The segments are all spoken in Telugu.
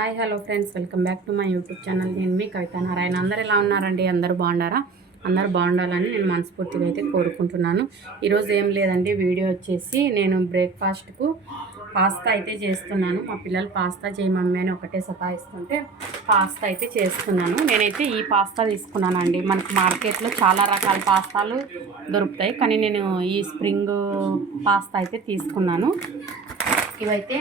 Hi hello friends. Welcome back to my YouTube channel. నేను మీ కవిత నారాయణ. అందరు ఎలా ఉన్నారండి? అందరూ బాగున్నారా? అందరూ బాగుండాలని నేను మనస్ఫూర్తిగా అయితే కోరుకుంటున్నాను. ఈరోజు ఏం లేదండి. వీడియో వచ్చేసి నేను బ్రేక్ఫాస్ట్కు పాస్తా అయితే చేస్తున్నాను. మా పిల్లలు పాస్తా చేయమమ్మీ అని ఒకటే సతాయిస్తుంటే పాస్తా అయితే చేస్తున్నాను. నేనైతే ఈ పాస్తా తీసుకున్నానండి. మనకు మార్కెట్లో చాలా రకాల పాస్తాలు దొరుకుతాయి. కానీ నేను ఈ స్ప్రింగ్ పాస్తా అయితే తీసుకున్నాను. ఇవైతే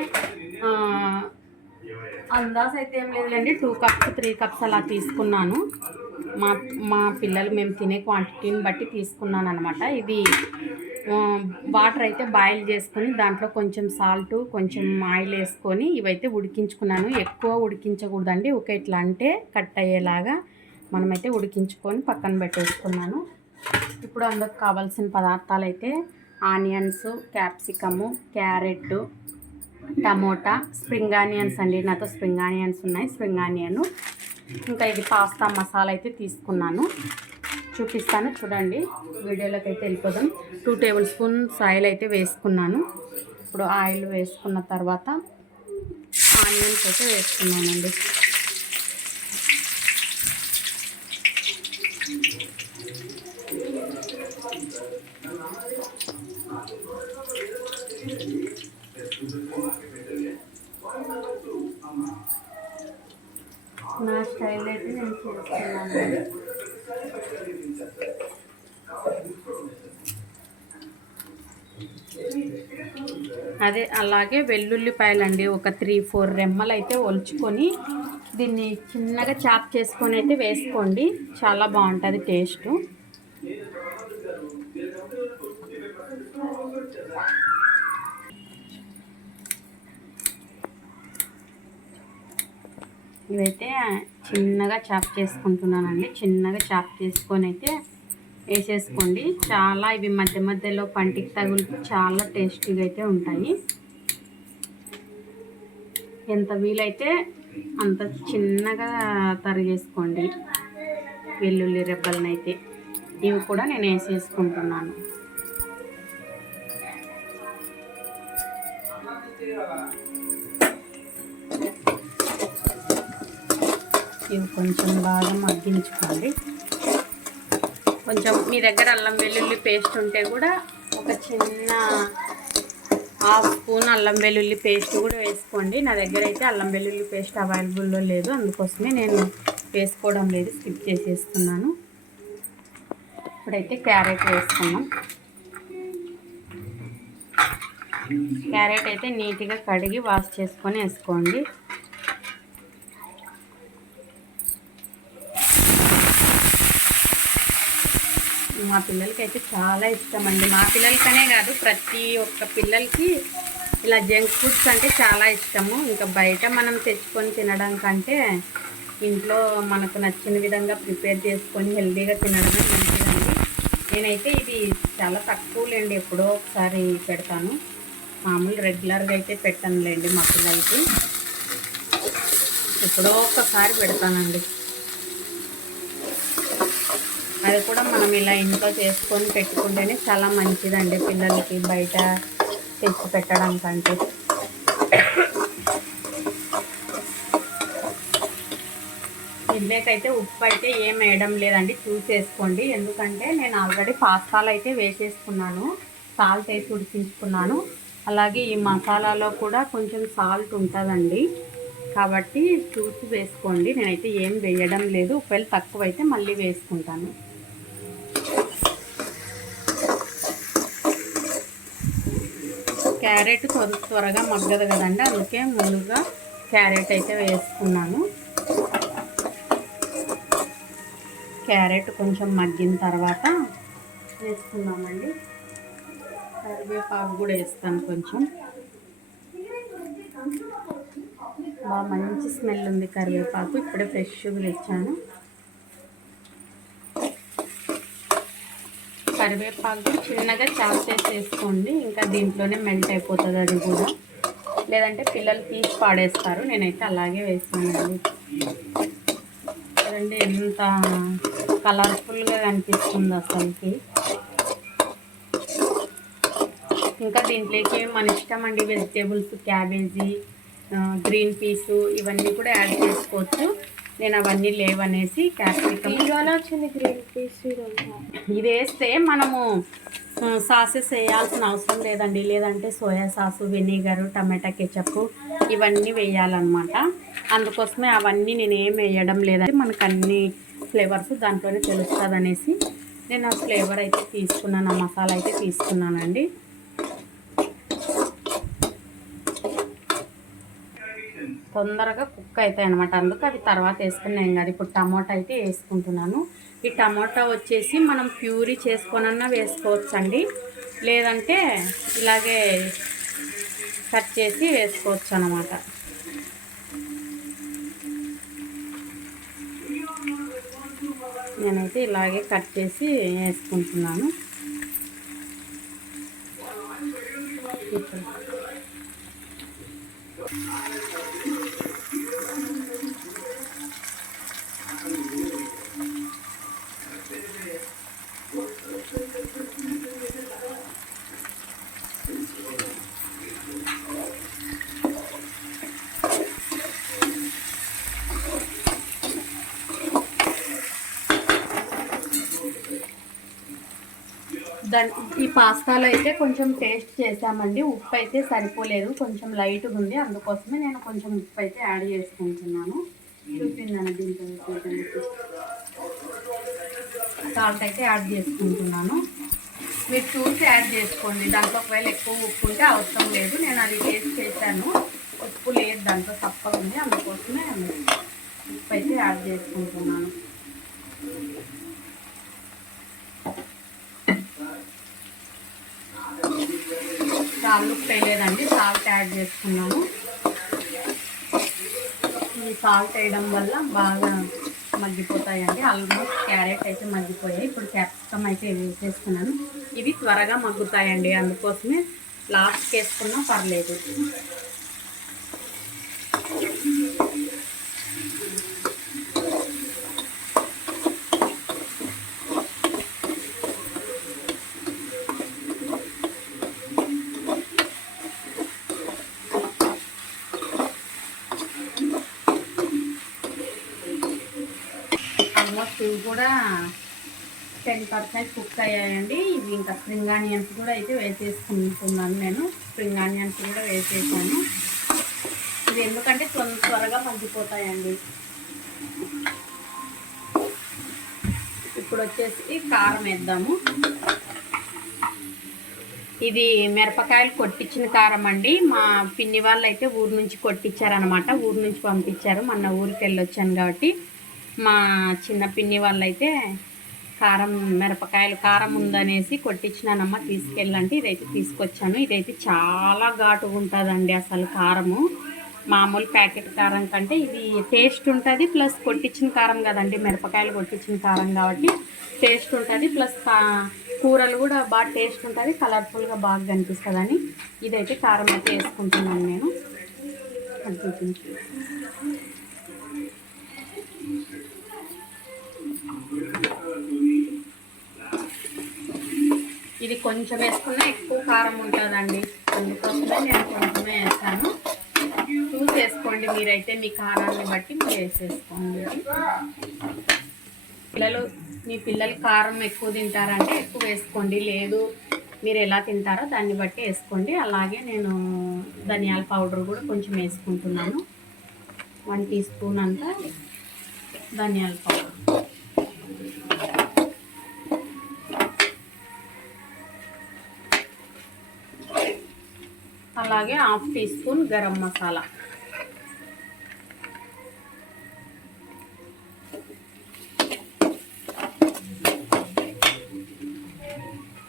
అందాస్ అయితే ఏం లేదులేండి. టూ కప్స్ త్రీ కప్స్ అలా తీసుకున్నాను. మా మా పిల్లలు మేము తినే క్వాంటిటీని బట్టి తీసుకున్నాను అనమాట ఇది వాటర్ అయితే బాయిల్ చేసుకొని దాంట్లో కొంచెం సాల్ట్ కొంచెం ఆయిల్ వేసుకొని ఇవైతే ఉడికించుకున్నాను. ఎక్కువ ఉడికించకూడదండి. ఒక ఇట్లా అంటే కట్ అయ్యేలాగా మనమైతే ఉడికించుకొని పక్కన పెట్టేసుకున్నాను. ఇప్పుడు అందుకు కావాల్సిన పదార్థాలు అయితే onions capsicum carrot tomato spring onions అండి. నాతో స్ప్రింగ్ ఆనియన్స్ ఉన్నాయి. Spring onion. ఇంకా ఇది పాస్తా మసాలా అయితే తీసుకున్నాను. చూపిస్తాను. చూడండి. వీడియోలోకి అయితే వెళ్ళిపోదాం. టూ టేబుల్ స్పూన్స్ ఆయిల్ అయితే వేసుకున్నాను. ఇప్పుడు ఆయిల్ వేసుకున్న తర్వాత ఆనియన్స్ అయితే వేసుకున్నానండి. నా స్టైల్ అయితే నేను చేస్తున్నాను. అదే అలాగే వెల్లుల్లిపాయలు అండి ఒక త్రీ ఫోర్ రెమ్మలు అయితే ఒలుచుకొని దీన్ని చిన్నగా చాప్ చేసుకొని అయితే వేసుకోండి. చాలా బాగుంటుంది టేస్ట్. ఇవైతే చిన్నగా చాప్ చేసుకుంటున్నానండి. చిన్నగా చాప్ చేసుకొని అయితే వేసేసుకోండి. చాలా ఇవి మధ్య మధ్యలో పంటికి తగులుతూ చాలా టేస్టీగా అయితే ఉంటాయి. ఎంత వీలైతే అంత చిన్నగా తరిగేసుకోండి వెల్లుల్లి రెబ్బలనైతే ఇవి కూడా నేను వేసేసుకుంటున్నాను. ఇవి కొంచెం బాగా మగ్గించుకోండి. కొంచెం మీ దగ్గర అల్లం వెల్లుల్లి పేస్ట్ ఉంటే కూడా ఒక చిన్న హాఫ్ స్పూన్ అల్లం వెల్లుల్లి పేస్ట్ కూడా వేసుకోండి. నా దగ్గర అయితే అల్లం వెల్లుల్లి పేస్ట్ అవైలబుల్లో లేదు. అందుకోసమే నేను వేసుకోవడం లేదు స్కిప్ చేసేస్తున్నాను. ఇప్పుడైతే క్యారెట్ వేసుకున్నాం క్యారెట్ అయితే నీట్గా కడిగి వాష్ చేసుకొని వేసుకోండి. మా పిల్లలకి అయితే చాలా ఇష్టం అండి మా పిల్లలకనే కాదు ప్రతి ఒక్క పిల్లలకి ఇలా జంక్ ఫుడ్స్ అంటే చాలా ఇష్టము. ఇంకా బయట మనం తెచ్చుకొని తినడం కంటే ఇంట్లో మనకు నచ్చిన విధంగా ప్రిపేర్ చేసుకొని హెల్తీగా తినడమే మంచిదండి. నేనైతే ఇది చాలా తక్కువలేండి ఎప్పుడో ఒకసారి పెడతాను. మామూలు రెగ్యులర్గా అయితే పెట్టనులేండి మా పిల్లలకి. ఎప్పుడో ఒకసారి పెడతానండి. అది కూడా మనం ఇలా ఇంట్లో చేసుకొని పెట్టుకుంటేనే చాలా మంచిదండి పిల్లలకి బయట తెచ్చి పెట్టడం కంటే. దీంట్లోకైతే ఉప్పు అయితే ఏం వేయడం లేదండి చూసేసుకోండి. ఎందుకంటే నేను ఆల్రెడీ పాస్తాలు అయితే వేసేసుకున్నాను సాల్ట్ వేసి ఉడికించుకున్నాను. అలాగే ఈ మసాలాలో కూడా కొంచెం సాల్ట్ ఉంటుందండి. కాబట్టి చూసి వేసుకోండి. నేనైతే ఏం వేయడం లేదు. ఒకవేళ తక్కువైతే మళ్ళీ వేసుకుంటాను. క్యారెట్ త్వర త్వరగా మగ్గదు కదండి. అందుకే ముందుగా క్యారెట్ అయితే వేసుకున్నాను. క్యారెట్ కొంచెం మగ్గిన తర్వాత వేసుకున్నామండి కరివేపాకు కూడా వేస్తాను కొంచెం. బాగా మంచి స్మెల్ ఉంది కరివేపాకు. ఇప్పుడే ఫ్రెష్గా తెచ్చాను. కరివేపాకు చిన్నగా చాప్ చేసి వేసుకోండి. ఇంకా దీంట్లోనే మెల్ట్ అయిపోతుంది అది కూడా. లేదంటే పిల్లలు తీసి పాడేస్తారు. నేనైతే అలాగే వేస్తానండి. చూడండి ఎంత కలర్ఫుల్గా కనిపిస్తుంది అసలుకి. ఇంకా దీంట్లోకి మన ఇష్టం అండి వెజిటేబుల్స్ క్యాబేజీ గ్రీన్ పీసు ఇవన్నీ కూడా యాడ్ చేసుకోవచ్చు. నేను అవన్నీ లేవనేసి క్యాప్సికమ్ ఇది వేస్తే మనము సాసెస్ వేయాల్సిన అవసరం లేదండి. లేదంటే soya sauce vinegar tomato ketchup ఇవన్నీ వేయాలన్నమాట. అందుకోసమే అవన్నీ నేను ఏం వేయడం లేదంటే మనకు అన్ని ఫ్లేవర్స్ దాంట్లోనే తెలుస్తుంది అనేసి నేను ఆ ఫ్లేవర్ అయితే తీసుకున్నాను ఆ మసాలా అయితే తీసుకున్నానండి. తొందరగా కుక్ అవుతాయి అనమాట అందుకు అవి తర్వాత వేసుకున్నాం కదా. ఇప్పుడు టమాటా అయితే వేసుకుంటున్నాను. ఈ టమాటా వచ్చేసి మనం ప్యూరీ చేసుకొనన్నా వేసుకోవచ్చండి. లేదంటే ఇలాగే కట్ చేసి వేసుకోవచ్చు అనమాట నేనైతే ఇలాగే కట్ చేసి వేసుకుంటున్నాను. ఇప్పుడు దాని ఈ పాస్తాలో అయితే కొంచెం టేస్ట్ చేసామండి ఉప్పు అయితే సరిపోలేదు. కొంచెం లైట్గా ఉంది. అందుకోసమే నేను కొంచెం ఉప్పు అయితే యాడ్ చేసుకుంటున్నాను. చూపిందండి దీంట్లో సాల్ట్ అయితే యాడ్ చేసుకుంటున్నాను. మీరు చూసి యాడ్ చేసుకోండి. దాంట్లో ఒకవేళ ఎక్కువ ఉప్పు ఉంటే అవసరం లేదు. నేను అది టేస్ట్ చేశాను. ఉప్పు లేదు. దాంట్లో తప్పగా ఉంది. అందుకోసమే ఉప్పు అయితే యాడ్ చేసుకుంటున్నాను. సాల్ట్ ఉప్పు వేయలేదండి సాల్ట్ యాడ్ చేసుకున్నాము. ఈ సాల్ట్ వేయడం వల్ల బాగా మగ్గిపోతాయండి. ఆల్మోస్ట్ క్యారెట్ అయితే మగ్గిపోయాయి. ఇప్పుడు క్యాప్సికమ్ అయితే వేసేసుకున్నాను. ఇవి త్వరగా మగ్గుతాయండి అందుకోసమే లాస్ట్కి వేసుకున్నా పర్లేదు. ఆల్మోస్ట్ ఇవి కూడా టెన్ పర్సెంట్ కుక్ అయ్యాయండి. ఇవి ఇంకా స్ప్రింగ్ ఆనియన్స్ కూడా అయితే వేసేసుకుంటున్నాను నేను. స్ప్రింగ్ ఆనియన్స్ కూడా వేసేసాను. ఇది ఎందుకంటే త్వర త్వరగా మగ్గిపోతాయండి. ఇప్పుడు వచ్చేసి కారం వేద్దాము. ఇది మిరపకాయలు కొట్టించిన కారం అండి. మా పిన్ని వాళ్ళు అయితే ఊరు నుంచి కొట్టించారనమాట ఊరు నుంచి పంపించారు. మొన్న ఊరికి వెళ్ళొచ్చాను కాబట్టి. మా చిన్న పిన్ని వాళ్ళైతే కారం మిరపకాయలు కారం ఉందనేసి కొట్టించినానమ్మ తీసుకెళ్ళంటే ఇదైతే తీసుకొచ్చాను. ఇదైతే చాలా ఘాటుగా ఉంటుందండి అసలు కారము. మామూలు ప్యాకెట్ కారం కంటే ఇది టేస్ట్ ఉంటుంది ప్లస్ కొట్టించిన కారం కదండి మిరపకాయలు కొట్టించిన కారం కాబట్టి టేస్ట్ ఉంటుంది ప్లస్ కూరలు కూడా బాగా టేస్ట్ ఉంటుంది కలర్ఫుల్గా బాగా కనిపిస్తుందని ఇదైతే కారం అయితే వేసుకుంటున్నాను నేను. ఇది కొంచెం వేసుకున్నా ఎక్కువ కారం ఉంటుందండి. అందుకోసమే నేను కొంచెమే వేసాను. చూసి వేసుకోండి మీరైతే మీ కారాన్ని బట్టి మీరు వేసేసుకోండి. పిల్లలు మీ పిల్లలు కారం ఎక్కువ తింటారంటే ఎక్కువ వేసుకోండి. లేదు మీరు ఎలా తింటారో దాన్ని బట్టి వేసుకోండి. అలాగే నేను ధనియాల పౌడర్ కూడా కొంచెం వేసుకుంటున్నాను. వన్ టీ స్పూన్ అంతా ధనియాల పౌడర్. అలాగే half teaspoon garam masala.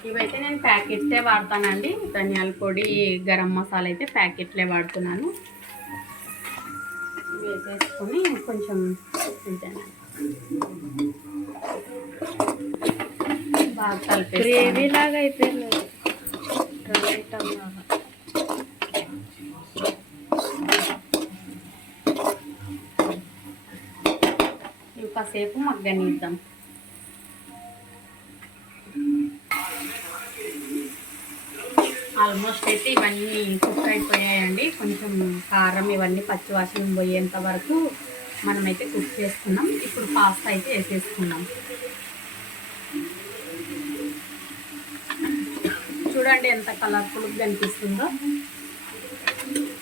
ఇవైతే నేను ప్యాకెట్సే వాడతానండి. ధనియాల పొడి గరం మసాలా అయితే ప్యాకెట్లే వాడుతున్నాను. వేసేసుకొని కొంచెం ఇదేనా. బాగా కలిపేస్తాను. గ్రేవీ లాగా అయిపోయింది టమాటా లాగా ఇవి కాసేపు మగ్గనిద్దాం. ఆల్మోస్ట్ ఆల్మోస్ట్ అయితే ఇవన్నీ కుక్ అయిపోయాయండి. కొంచెం కారం ఇవన్నీ పచ్చివాసన పోయేంత వరకు మనమైతే కుక్ చేసుకున్నాం. ఇప్పుడు పాస్తా అయితే వేసేసుకున్నాం. చూడండి ఎంత కలర్ఫుల్గా కనిపిస్తుందో.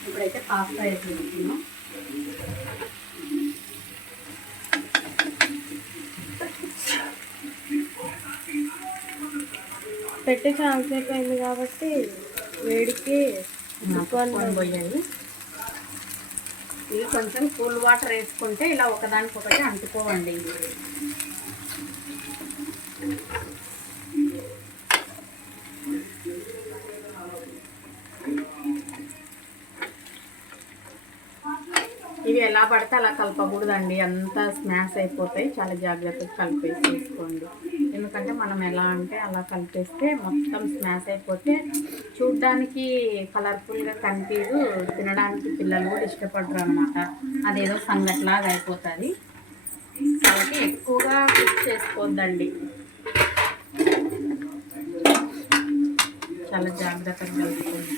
ఇప్పుడైతే పాస్తా వేసేసుకున్నాం పెట్టి చాలాసేపు అయింది కాబట్టి వేడికి పోయాయి. ఇవి కొంచెం కూల్ వాటర్ వేసుకుంటే ఇలా ఒకదానికొకటి అంటుకోవండి. ఇవి ఎలా పడితే అలా కలపకూడదండి. అంతా స్మాష్ అయిపోతాయి. చాలా జాగ్రత్తగా కలిపేసి వేసుకోండి. ఎందుకంటే మనం ఎలా అంటే అలా కలిపేస్తే మొత్తం స్మాష్ అయిపోతే చూడ్డానికి కలర్ఫుల్గా కనిపించదు తినడానికి పిల్లలు కూడా ఇష్టపడరు అనమాట అదేదో సంగట్లాగా అయిపోతుంది. కాబట్టి ఎక్కువగా కుక్ చేసుకోవద్దండి. చాలా జాగ్రత్తగా కలుపుకోండి.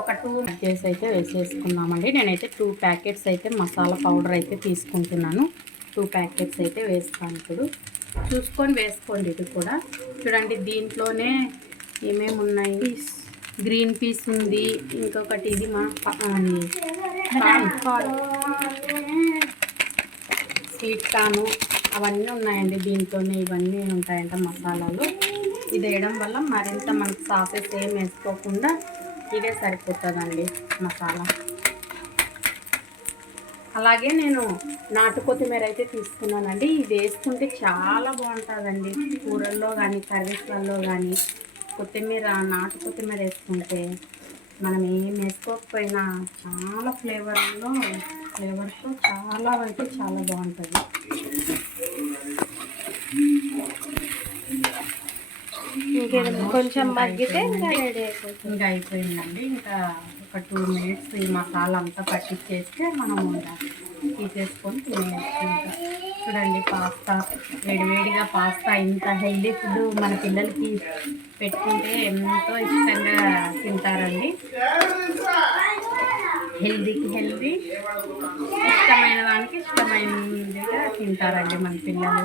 ఒక టూ చేసి అయితే వేసేసుకున్నామండి నేనైతే టూ ప్యాకెట్స్ అయితే మసాలా పౌడర్ అయితే తీసుకుంటున్నాను. టూ ప్యాకెట్స్ అయితే వేస్తాను ఇప్పుడు. చూసుకొని వేసుకోండి ఇది కూడా. చూడండి దీంట్లోనే ఏమేమి ఉన్నాయి? గ్రీన్ పీస్ ఉంది. ఇంకొకటి ఇది మా స్వీట్ కాను అవన్నీ ఉన్నాయండి దీంట్లోనే. ఇవన్నీ ఉంటాయంట మసాలాలు. ఇది వేయడం వల్ల మరింత మనకు సాసెస్ ఏం వేసుకోకుండా ఇదే సరిపోతుందండి మసాలా. అలాగే నేను నాటు కొత్తిమీర అయితే తీసుకున్నానండి. ఇది వేసుకుంటే చాలా బాగుంటుందండి. కూరల్లో కానీ కర్రీస్లలో కానీ కొత్తిమీర నాటు కొత్తిమీర వేసుకుంటే మనం ఏం వేసుకోకపోయినా చాలా ఫ్లేవర్లో ఫ్లేవర్తో చాలా అయితే చాలా బాగుంటుంది. ఇంకేదైనా కొంచెం మగ్గితే ఇంకా రెడీ అయిపోతుంది. ఇంకా అయిపోయిందండి. ఇంకా ఒక టూ మినిట్స్ ఈ మసాలా అంతా పట్టించేస్తే మనం తీసేసుకొని ఇంకా చూడండి పాస్తా వేడివేడిగా పాస్తా ఇంత హెల్దీ ఫుడ్ మన పిల్లలకి పెట్టుకుంటే ఎంతో ఇష్టంగా తింటారండి. హెల్దీకి హెల్దీ ఇష్టమైన దానికి ఇష్టమైనదిగా తింటారండి మన పిల్లలు.